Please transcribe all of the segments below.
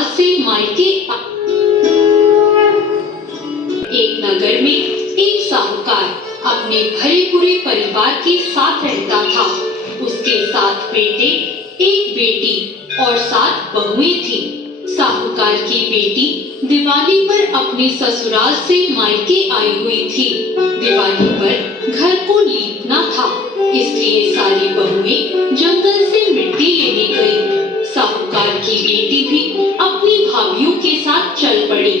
ससुराल से मायके एक नगर में एक साहूकार अपने भरे पूरे परिवार के साथ रहता था। उसके 7 बेटे, एक बेटी और 7 बहुएं थीं। साहूकार की बेटी दिवाली पर अपने ससुराल से मायके आई हुई थी। दिवाली पर घर को लीपना था, इसलिए सारी बहुएं जंगल से मिट्टी लेने गई। साहूकार की बेटी भी अपनी भाभीयों के साथ चल पड़ी।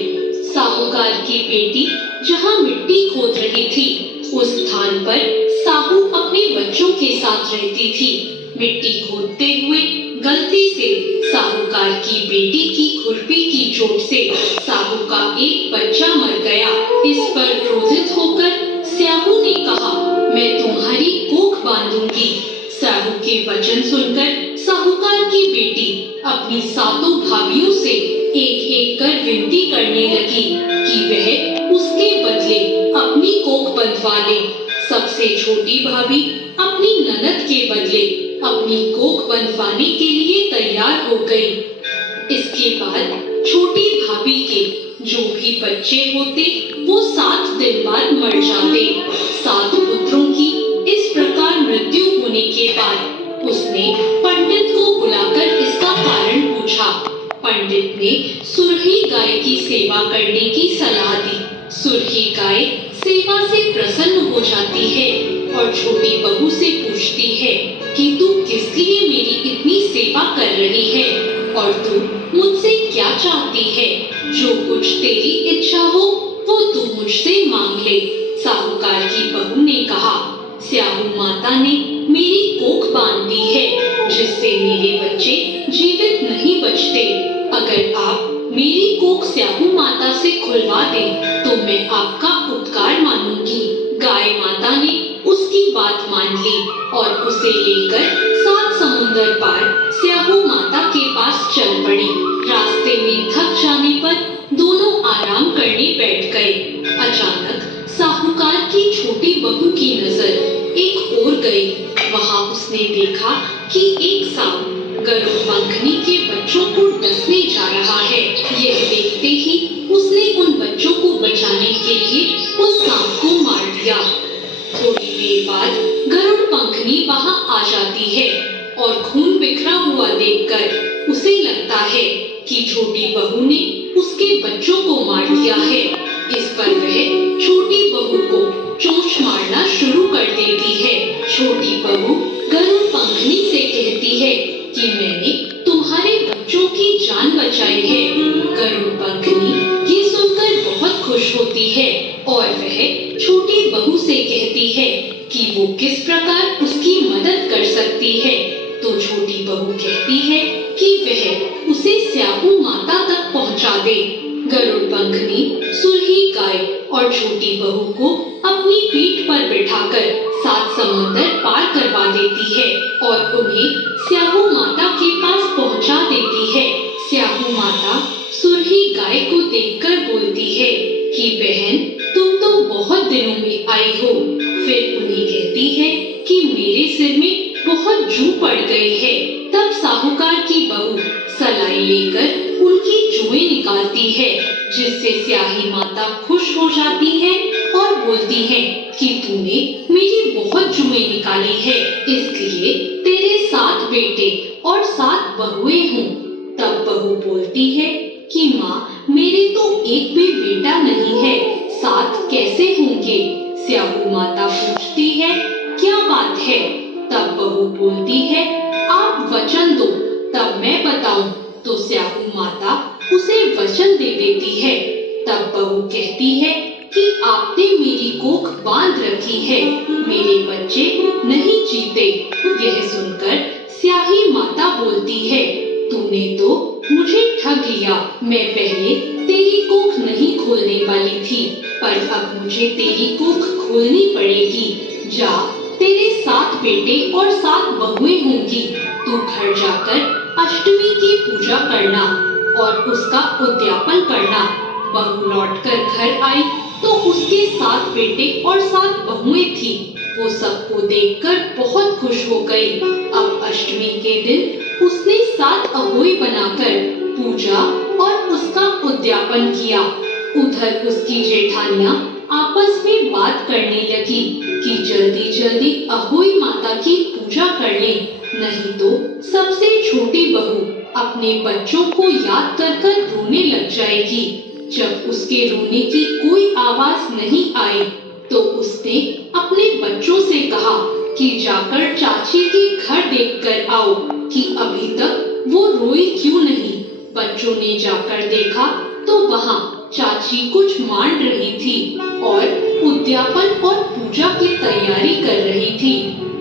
साहूकार की बेटी जहाँ मिट्टी खोद रही थी, उस स्थान पर साहू अपने बच्चों के साथ रहती थी। मिट्टी खोदते हुए गलती से साहूकार की बेटी की खुरपी की चोट से साहू का एक बच्चा मर गया। इस पर क्रोधित होकर साहू ने कहा, मैं तुम्हारी कोख बांधूंगी। साहू के वचन सुनकर साहूकार की बेटी अपनी 7 भाभीयों से एक-एक कर विनती करने लगी कि वह उसके बदले अपनी कोख बंधवा ले। सबसे छोटी भाभी अपनी ननद के बदले अपनी कोख बंधवाने के लिए तैयार हो गई। इसके बाद छोटी भाभी के जो भी बच्चे होते वो 7 दिन बाद मर जाते। 7 पुत्रों की इस प्रकार मृत्यु होने के बाद उसने पंडित को बुलाकर इसका कारण पूछा। पंडित ने सुरही गाय की सेवा करने की सलाह दी। सुरही गाय सेवा से प्रसन्न हो जाती है और छोटी बहू से पूछती है कि तू किस लिए मेरी इतनी सेवा कर रही है और तू मुझसे क्या चाहती है। जो कुछ तेरी इच्छा हो वो तू मुझसे मांग ले। साहूकार की बहू ने कहा, स्याहू माता ने मेरी कोख बांध दी है, जिससे मेरे बच्चे जीवित नहीं बचते। अगर आप मेरी कोख स्याहू माता से खुलवा दें तो मैं आपका उपकार मानूंगी। गाय माता ने उसकी बात मान ली और उसे लेकर 7 समुंदर पार स्याहू माता के पास चल पड़ी। रास्ते में थक जाने पर दोनों आराम करने बैठ गए। अचानक साहूकार की छोटी बहू की नजर एक ओर गई। वहां उसने देखा कि एक सांप गरुड़ पंखनी के बच्चों को डसने जा रहा है। यह देखते ही उसने उन बच्चों को बचाने के लिए उस सांप को मार दिया। थोड़ी देर बाद गरुड़ पंखनी वहां आ जाती है और खून बिखरा हुआ देखकर उसे लगता है कि छोटी बहू ने उसके बच्चों को मार दिया है। इस पर वह छोटी बहू को चोंच मारना शुरू कर देती है। छोटी बहू गरुड़ पंखनी से कहती है कि मैंने तुम्हारे बच्चों की जान बचाई है। गरुड़ पंखनी ये सुनकर बहुत खुश होती है और वह छोटी बहू से कहती है कि वो किस प्रकार उसकी मदद कर सकती है। तो छोटी बहू कहती है कि वह उसे स्याहू माता तक पहुंचा दे। गरुड़ पंखनी सुरही गाय और छोटी बहू को अपनी पीठ पर बिठाकर 7 समुंदर पार करवा देती है और उन्हें स्याहू माता के पास पहुंचा देती है। स्याहू माता सुरही गाय को देखकर बोलती है कि बहन, तुम तो बहुत दिनों में आई हो। फिर उन्हें कहती है कि मेरे सिर में बहुत जू पड़ गई है। तब साहूकार की बहू सलाई लेकर उनकी जुएं निकालती है, जिससे स्याही माता खुश हो जाती है और बोलती है कि तूने मेरी बहुत जुएं निकाली है, इसलिए तेरे 7 बेटे और 7 बहुएं हों। तब बहू बोलती है कि माँ, मेरे तो एक भी बेटा नहीं है, 7 कैसे होंगे। स्याहू माता पूछती है, क्या बात है। तब बहू बोलती है, आप वचन दो तब मैं बताऊं। तो स्याहू माता उसे वचन दे देती है। तब बहू कहती है कि आपने मेरी कोख बांध रखी है, मेरे बच्चे नहीं जीते। यह सुनकर स्याही माता बोलती है, तूने तो मुझे ठग लिया। मैं पहले तेरी कोख नहीं खोलने वाली थी, पर अब मुझे तेरी कोख खोलनी पड़ेगी। जा, तेरे 7 बेटे और 7 बहुएं होंगी। तू घर जाकर अष्टमी की पूजा करना और उसका उद्यापन करना। बहू लौटकर घर आई तो उसके 7 बेटे और 7 बहुएं थी। वो सबको देखकर बहुत खुश हो गई। अब अष्टमी के दिन उसने 7 अहोई बनाकर पूजा उद्यापन किया। उधर उसकी जेठानियां आपस में बात करने लगी कि जल्दी जल्दी अहोई माता की पूजा कर लें, नहीं तो सबसे छोटी बहू अपने बच्चों को याद कर कर रोने लग जाएगी। जब उसके रोने की कोई आवाज नहीं आई तो उसने अपने बच्चों से कहा कि जाकर चाची के घर देखकर आओ कि अभी तक वो रोई क्यों नहीं। बच्चों ने जाकर देखा तो वहाँ चाची कुछ मांड रही थी और उद्यापन और पूजा की तैयारी कर रही थी।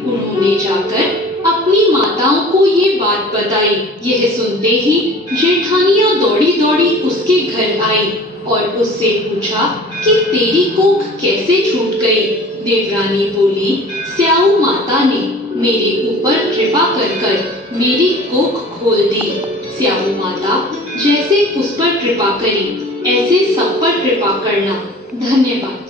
उन्होंने जाकर अपनी माताओं को ये बात बताई। यह सुनते ही जेठानियां दौड़ी दौड़ी उसके घर आई और उससे पूछा कि तेरी कोख कैसे छूट गई। देवरानी बोली, स्याऊ माता ने मेरे ऊपर कृपा कर कर मेरी कोख खोल दी। स्याऊ माता जैसे उस पर कृपा करी ऐसे सब पर कृपा करना। धन्यवाद।